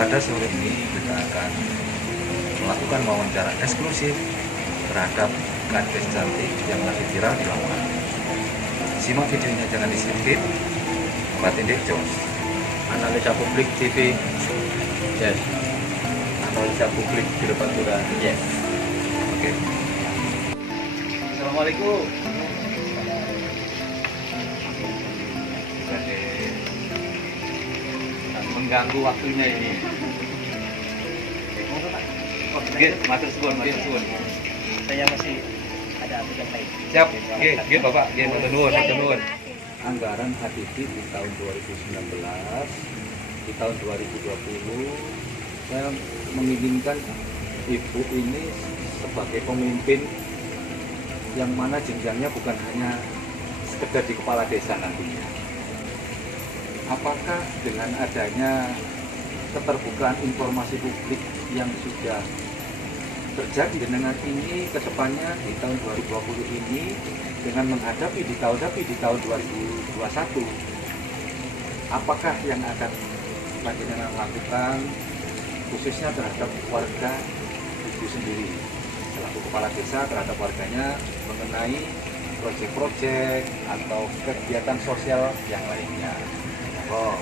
Pada sore ini kita akan melakukan wawancara eksklusif terhadap gadis cantik yang lagi viral di lapangan. Simak videonya, jangan di-skip. Mbak Tindik Jos. Analisa publik TV. Yes. Analisa publik di depan Tuhan. Yes. Oke. Assalamualaikum. Jadi mengganggu waktunya ini. Oke, matur suwun, matur suwun. Saya masih ada tugas lain. Siap. Oke, Bapak. Oke, matur nuwun, matur nuwun. Anggaran HDP di tahun 2019, di tahun 2020, saya menginginkan ibu ini sebagai pemimpin yang mana jenjangnya bukan hanya sekedar di kepala desa nantinya. Apakah dengan adanya keterbukaan informasi publik yang sudah terjadi dengan ini ke depannya di tahun 2020 ini, dengan menghadapi di tahun 2021, apakah yang akan Panjenengan lakukan khususnya terhadap warga ibu sendiri selaku kepala desa terhadap warganya mengenai proyek-proyek atau kegiatan sosial yang lainnya? Oh,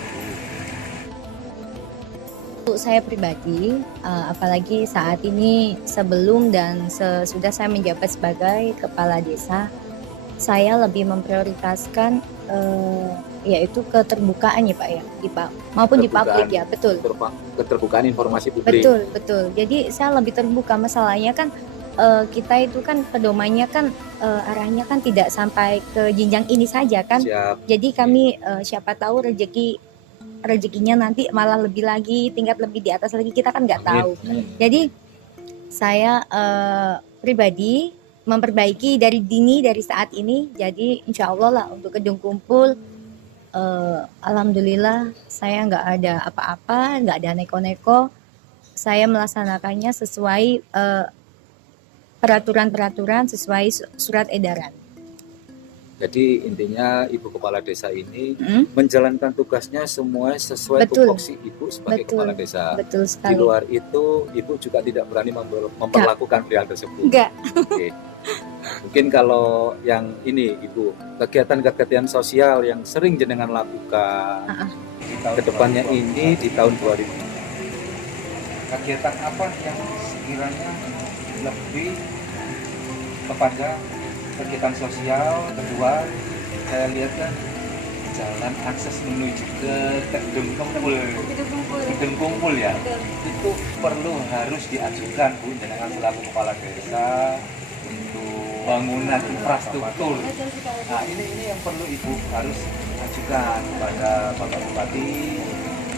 Untuk saya pribadi, apalagi saat ini sebelum dan sesudah saya menjabat sebagai kepala desa, saya lebih memprioritaskan yaitu keterbukaan ya Pak ya, maupun di publik ya, betul. Keterbukaan informasi publik. Betul. Jadi saya lebih terbuka, masalahnya kan kita itu kan pedomannya kan arahnya kan tidak sampai ke jenjang ini saja kan. Siap. Jadi kami siapa tahu rezekinya nanti malah lebih lagi, tingkat lebih di atas lagi, kita kan nggak tahu. Jadi saya pribadi memperbaiki dari dini, dari saat ini. Jadi insya Allah lah untuk gedung kumpul, alhamdulillah saya nggak ada apa-apa, nggak ada neko-neko. Saya melaksanakannya sesuai peraturan-peraturan, sesuai surat edaran. Jadi intinya Ibu Kepala Desa ini menjalankan tugasnya semua sesuai Betul. tupoksi Ibu sebagai Betul. Kepala Desa. Betul Di sekali. luar itu Ibu juga tidak berani memperlakukan hal tersebut. Enggak. Oke. Mungkin kalau yang ini Ibu, kegiatan-kegiatan sosial yang sering jenengan lakukan ke depannya ini di tahun 2000. Kegiatan apa yang sekiranya lebih kepada kegiatan sosial? Kedua, saya lihat kan jalan akses menuju ke gedung kumpul ya, itu perlu harus diajukan Bu dengan selaku kepala desa untuk bangunan infrastruktur. Nah ini yang perlu Ibu harus ajukan kepada Bapak Bupati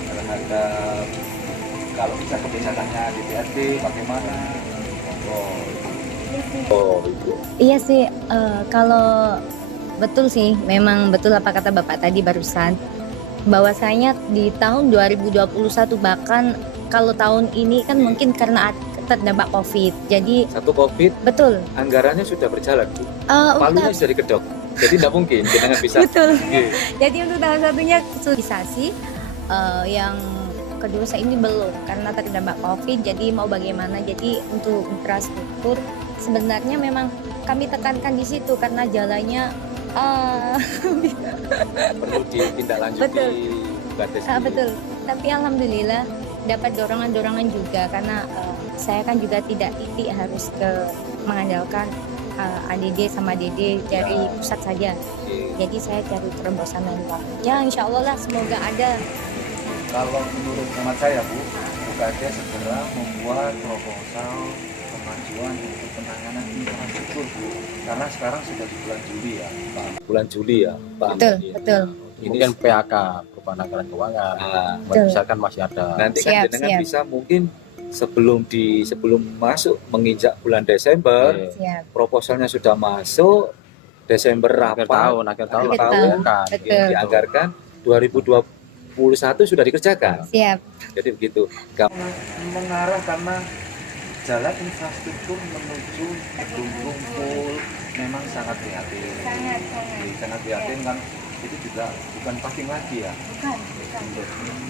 terhadap kalau bisa kebijakannya DPRD bagaimana. Iya sih, kalau betul sih, memang betul apa kata Bapak tadi barusan, bahwasanya di tahun 2021 bahkan kalau tahun ini kan mungkin karena terdampak COVID, jadi Satu COVID, betul. anggarannya sudah berjalan Bu. Untuk Palunya sudah dikedok. Jadi tidak mungkin jenengan bisa. betul. Iya. Jadi untuk tahun satunya kesulitisasi, yang kedua saya ini belum karena terdampak COVID, jadi mau bagaimana. Jadi untuk infrastruktur sebenarnya memang kami tekankan di situ karena jalannya Perlu ditindaklanjuti. Betul. Kades. betul. Tapi alhamdulillah dapat dorongan-dorongan juga karena saya kan juga tidak titik harus ke mengandalkan ADD sama DD dari pusat saja. Jadi saya cari terobosan dan ya insya Allah lah, semoga ada. Kalau menurut hemat saya Bu, BKD segera membuat proposal kemajuan untuk penanganan infrastruktur Bu, karena sekarang sudah di bulan Juli ya Pak. Bulan Juli ya Pak. Betul, Ahmad. betul. Ini kan PHK, perubahan anggaran keuangan. Nah, Misalkan masih ada. nanti kan Siap, jenengan siap. bisa mungkin sebelum masuk menginjak bulan Desember, Siap. proposalnya sudah masuk Desember akhir tahun Akhir tahun. lakukan. Betul. yang dianggarkan 2021 sudah dikerjakan. Siap. Jadi begitu. Mengarah karena jalan infrastruktur menuju gedung kumpul memang sangat prihatin. Sangat prihatin kan, itu juga bukan parking lagi ya. Bukan.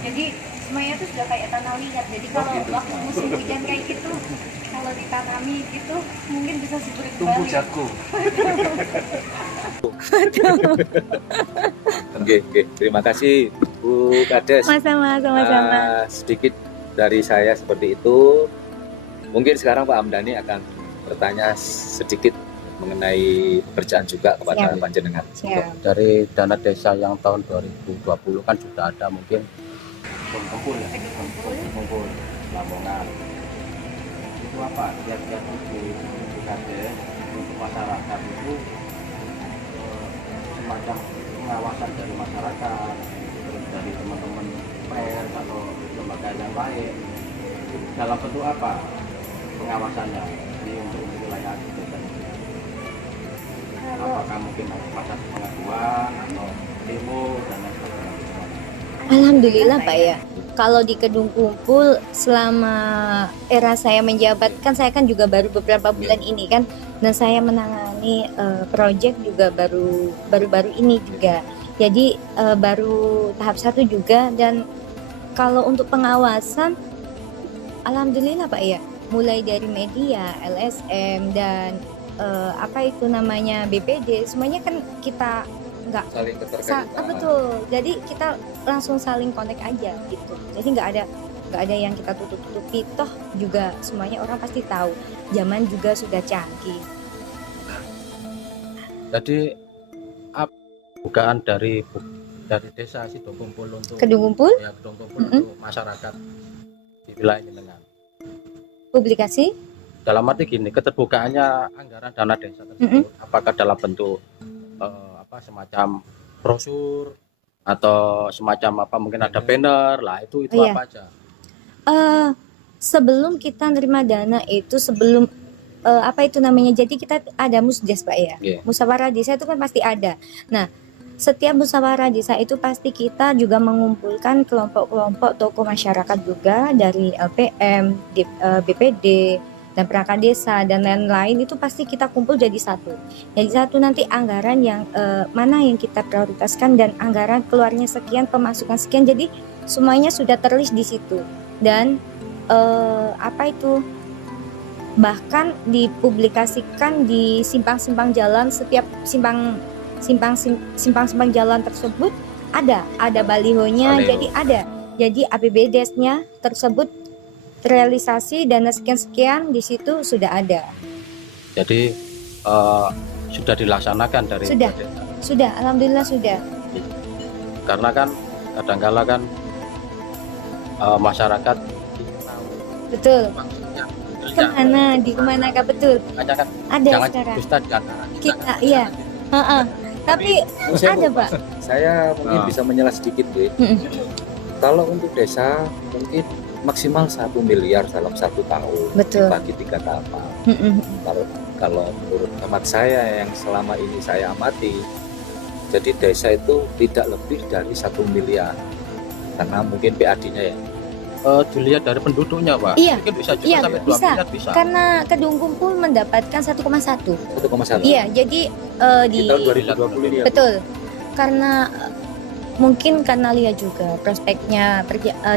Jadi semuanya tuh sudah kayak tanah liat. Jadi kalau gitu. waktu musim hujan kayak gitu, kalau ditanami gitu mungkin bisa sebulan Tumbuh balik. jago. Oke, terima kasih Bu Kades. Sama-sama. Sedikit dari saya seperti itu. Mungkin sekarang Pak Hamdani akan bertanya sedikit mengenai pekerjaan juga kepada Siap. panjenengan. Siap. Dari dana desa yang tahun 2020 kan sudah ada mungkin kumpul ya, kumpul Lamongan. Itu apa? Kiat-kiat Ibu Kades untuk masyarakat itu semacam pengawasan dari masyarakat, terus dari teman-teman pers atau lembaga yang lain. Dalam bentuk apa pengawasannya di untuk wilayah desa ini? Apakah mungkin ada pengaduan atau demo dan lain sebagainya? Alhamdulillah Pak ya. Kalau di Kedung Kumpul selama era saya menjabat kan saya kan juga baru beberapa bulan ini kan, dan saya menangani proyek juga baru ini juga. Jadi baru tahap 1 juga. Dan kalau untuk pengawasan alhamdulillah Pak ya, mulai dari media, LSM dan apa itu namanya BPD, semuanya kan kita nggak Saling keterkaitan. betul. Jadi kita langsung saling kontak aja gitu. Jadi nggak ada yang kita tutup-tutupi. Toh juga semuanya orang pasti tahu. Zaman juga sudah canggih. Jadi apa bukaan dari desa Sido Kumpul untuk Kedung Kumpul, ya Kedung Kumpul untuk masyarakat di wilayah Jenengan. publikasi, Dalam arti gini, keterbukaannya anggaran dana desa tersebut apakah dalam bentuk semacam brosur atau semacam apa, mungkin ada banner lah, itu Iya. apa aja? sebelum kita nerima dana itu sebelum apa itu namanya, jadi kita ada musdes Pak ya. Iya. Musyawarah desa itu kan pasti ada. Nah, setiap musyawarah desa itu pasti kita juga mengumpulkan kelompok-kelompok tokoh masyarakat juga dari LPM, BPD, dan perangkat desa dan lain-lain, itu pasti kita kumpul jadi satu. Jadi satu nanti anggaran yang mana yang kita prioritaskan dan anggaran keluarnya sekian, pemasukan sekian. Jadi semuanya sudah terlist di situ. Dan apa itu, bahkan dipublikasikan di simpang-simpang jalan, setiap simpang jalan tersebut ada balihonya. Baliho. Jadi ada, jadi APBDes-nya tersebut terrealisasi, dana sekian di situ sudah ada. Jadi sudah dilaksanakan dari Sudah. desa. Sudah, alhamdulillah sudah. Karena kan kadang-kala kan masyarakat Betul. maksudnya Kemana kah, betul. makanya kan Ada jangan sekarang. dusta di antara Kita, iya. Heeh. Tapi Saya ada mau- Pak. Saya mungkin bisa menyela sedikit, Bu. Kalau untuk desa mungkin maksimal 1 miliar dalam 1 tahun. Betul. Dibagi 3 tahapan. Kalau menurut hemat saya yang selama ini saya amati, jadi desa itu tidak lebih dari 1 miliar. Karena mungkin PAD-nya ya. dilihat dari penduduknya, Pak. Iya. Mungkin bisa juga Iya, sampai 2 bisa. miliar bisa. Karena Kedung Kumpul mendapatkan 1,1. 1,1. Iya, jadi Di tahun 2020 ini ya. betul. Karena mungkin karena lihat juga prospeknya,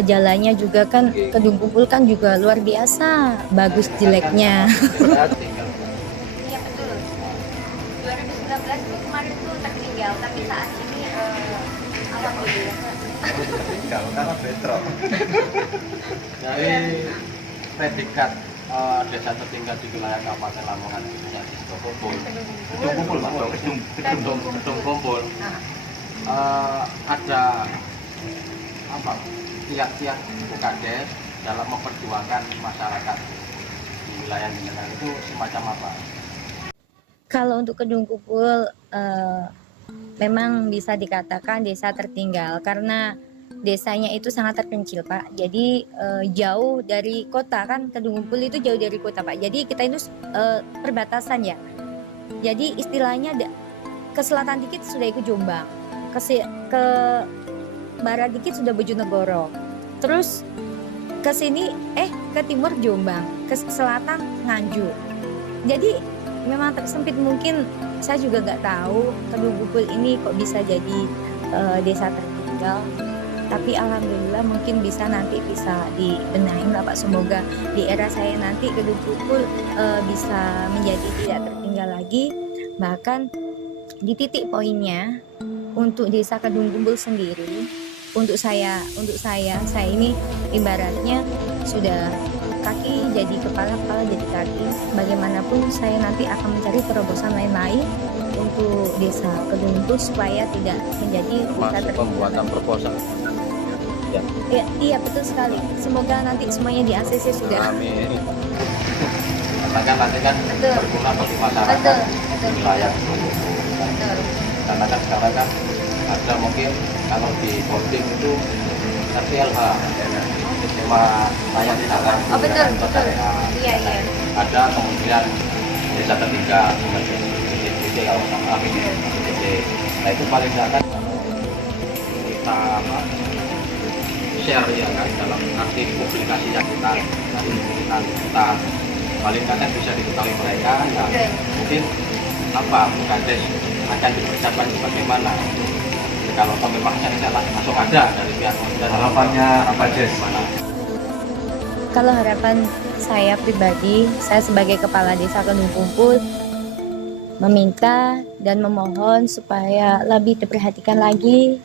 jalannya juga kan, Oke. Kedung Kumpul kan juga luar biasa bagus jeleknya. Iya betul. 2019 itu kemarin tuh tertinggal, tapi saat ini alhamdulillah. Kalau karena bentrok. Dari predikat desa tertinggal di wilayah Kabupaten Lamongan khususnya di Sido Kumpul. Kedung Kumpul, Pak. Kedung Kumpul. Ada apa? Kiat-kiat Ibu Kades dalam memperjuangkan masyarakat di wilayah Jenengan itu semacam apa? Kalau untuk Kedung Kumpul memang bisa dikatakan desa tertinggal karena desanya itu sangat terpencil Pak. Jadi jauh dari kota kan, Kedung Kumpul itu jauh dari kota Pak. Jadi kita itu perbatasan ya. Jadi istilahnya ke selatan dikit sudah ikut Jombang, ke barat dikit sudah Bojonegoro. Terus ke sini ke timur Jombang, ke selatan Nganjuk. Jadi memang tersempit. Mungkin saya juga nggak tahu Kedung Kumpul ini kok bisa jadi desa tertinggal. tapi alhamdulillah mungkin bisa dibenahin lah Pak. Semoga di era saya nanti Kedung Kumpul bisa menjadi tidak tertinggal lagi. Bahkan di titik poinnya untuk desa Kedung Kumpul sendiri, untuk saya ini ibaratnya sudah kaki jadi kepala, kepala jadi kaki. Bagaimanapun saya nanti akan mencari terobosan lain-lain untuk desa Kedung Kumpul supaya tidak menjadi desa Termasuk tertinggal. pembuatan proposal. Ya. Iya betul sekali. Semoga nanti semuanya di ACC sudah. Amin. Karena kan nanti kan Betul. berguna bagi masyarakat Betul. wilayah Kedung Kumpul. Betul. Karena kan sekarang kan ada mungkin kalau di voting itu RPLH cuma layak ditangan Oh betul. Iya. ada kemudian desa tertinggal CCTV kalau nggak salah CCTV. Nah itu paling nggak kan kita share ya kan dalam arti publikasi yang kita paling nggak kan bisa diketahui mereka ya mungkin apa Bukades akan dipersiapkan bagaimana kalau memang cari jalan langsung ada dari pihak dan Harapannya apa, Des? Kalau harapan saya pribadi, saya sebagai kepala desa Kedung Kumpul meminta dan memohon supaya lebih diperhatikan lagi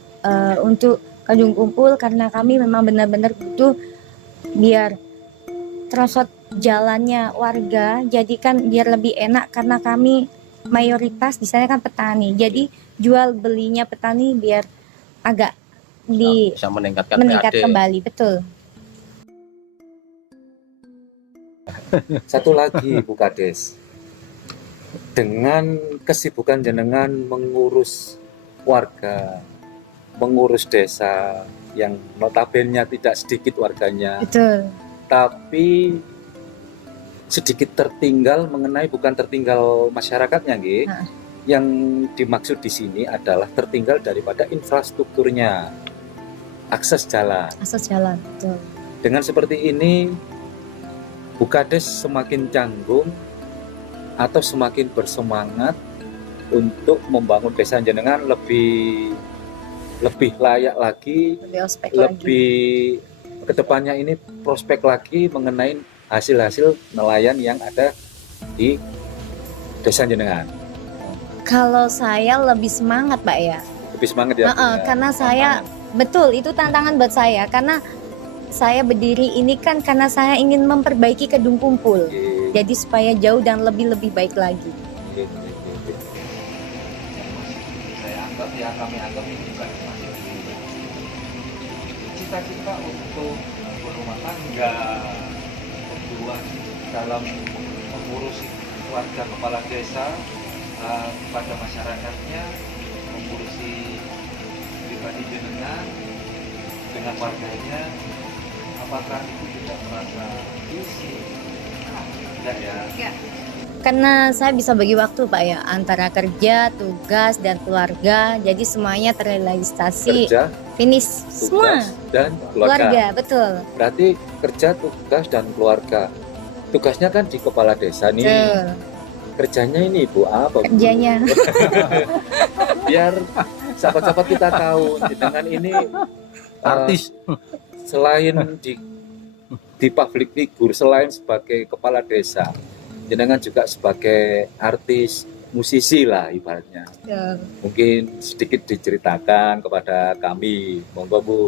untuk Kedung Kumpul, karena kami memang benar-benar butuh biar trosot jalannya warga jadikan biar lebih enak, karena kami mayoritas di sana kan petani, jadi jual belinya petani biar agak bisa meningkat PAD. kembali. Betul. Satu lagi Bu Kades, dengan kesibukan jenengan mengurus warga, mengurus desa yang notabene tidak sedikit warganya, Betul. tapi sedikit tertinggal mengenai bukan tertinggal masyarakatnya, nggih. Yang dimaksud di sini adalah tertinggal daripada infrastrukturnya, akses jalan. Akses jalan. Betul. Dengan seperti ini, Bu Kades semakin canggung atau semakin bersemangat untuk membangun desa jenengan lebih layak lagi, Lebih ospek lebih kedepannya ini prospek lagi mengenai hasil-hasil nelayan yang ada di desa jenengan. Kalau saya lebih semangat, Pak ya. Lebih semangat ya. Bu, ya? Karena saya betul itu tantangan buat saya, karena saya berdiri ini kan karena saya ingin memperbaiki Kedung Kumpul. Oke. Jadi supaya jauh dan lebih baik lagi. Oke. Kami anggap ini juga masih cita-cita untuk berumah tangga, berjuang dalam mengurus warga kepala desa kepada masyarakatnya, mengurusi pribadi jenengan dengan warganya, apakah itu tidak merasa risih? Tidak ya. Karena saya bisa bagi waktu Pak ya, antara kerja, tugas, dan keluarga. Jadi semuanya terrealisasi, Kerja, finish semua. tugas, dan keluarga. Betul. Berarti kerja, tugas, dan keluarga. Tugasnya kan di kepala desa nih. Betul. Kerjanya ini Bu apa? Bu? Kerjanya. Biar sahabat-sahabat kita tahu dengan ini Artis. Selain di public figure, selain sebagai kepala desa, jenengan juga sebagai artis, musisi lah ibaratnya. Betul. Mungkin sedikit diceritakan kepada kami, monggo Bu.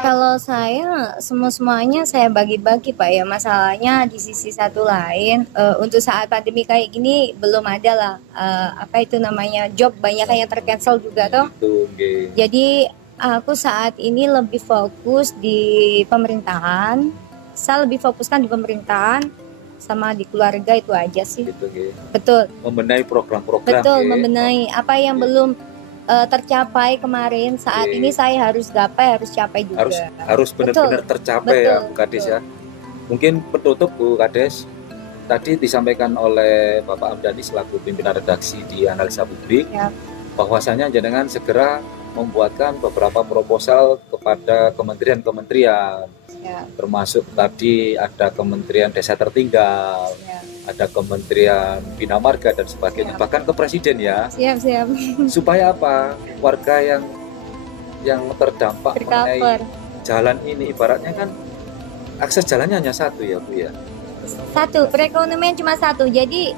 Kalau saya semuanya saya bagi-bagi Pak ya. Masalahnya di sisi satu lain untuk saat pandemi kayak gini belum ada lah apa itu namanya job, banyak yang tercancel juga toh. Itu nggih. Jadi aku saat ini lebih fokus di pemerintahan. Saya lebih fokuskan di pemerintahan sama di keluarga, itu aja sih. Gitu nggih. Betul. Membenahi program-program. Betul, nggih. membenahi apa yang Oke. belum tercapai kemarin. Saat Oke. ini saya harus capai juga. Harus benar-benar tercapai Betul, ya Bu Kades ya. Mungkin penutup Bu Kades, tadi disampaikan oleh Bapak Amdani selaku pimpinan redaksi di Analisa Publik, Ya. bahwasanya jenengan segera membuatkan beberapa proposal kepada kementerian-kementerian, Ya, termasuk tadi ada Kementerian Desa Tertinggal, ya. ada Kementerian Bina Marga dan sebagainya, Ya. bahkan ke Presiden ya, Siap. supaya apa? Warga yang yang terdampak mengenai Tercover. jalan ini, ibaratnya kan akses jalannya hanya satu ya Bu ya. Satu, perekonomian cuma satu. Jadi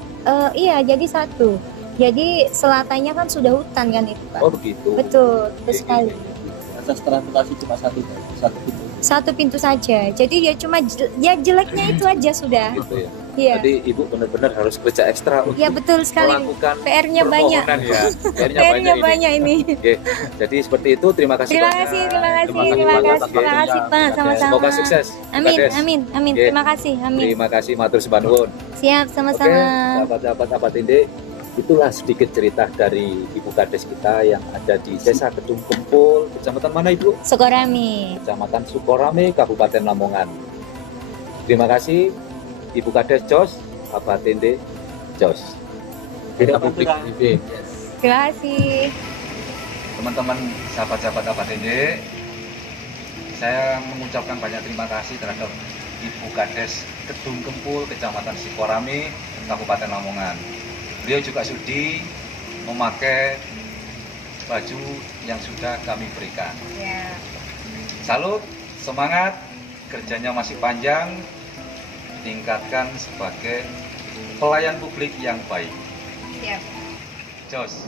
iya, jadi satu. Jadi selatannya kan sudah hutan kan itu, Pak. Oh begitu. Betul, betul sekali. Asas transportasi cuma satu pintu. Satu pintu saja. Jadi dia cuma ya jeleknya itu aja sudah. Gitu ya. Iya. Jadi Ibu benar-benar harus kerja ekstra untuk Ya betul sekali. melakukan PR-nya banyak. permohonan ya. PR-nya PR-nya ini. banyak ini. Oke, jadi seperti itu. Terima kasih Terima banyak. kasih, terima kasih, Terima terima banyak. kasih, terima kasih Pak, sama-sama. Semoga sukses. Amin, Kades. amin, amin. Oke. Terima kasih, amin. Terima kasih matur nuwun. Siap, Oke, sama-sama. sahabat-sahabat Apatinde, itulah sedikit cerita dari Ibu Kades kita yang ada di Desa Kedung Kempul, Kecamatan mana Ibu? Sukorami. Kecamatan Sukorame, Kabupaten Lamongan. Terima kasih Ibu Kades Jos, Apatinde Jos. Kita publik TV. Terima kasih. Teman-teman sahabat-sahabat Apatinde, saya mengucapkan banyak terima kasih terhadap Ibu Kades Kedung Kempul, Kecamatan Sukorame, Kabupaten Lamongan. Beliau juga sudi memakai baju yang sudah kami berikan. Ya. Salut, semangat, kerjanya masih panjang, tingkatkan sebagai pelayan publik yang baik. Siap. Jos.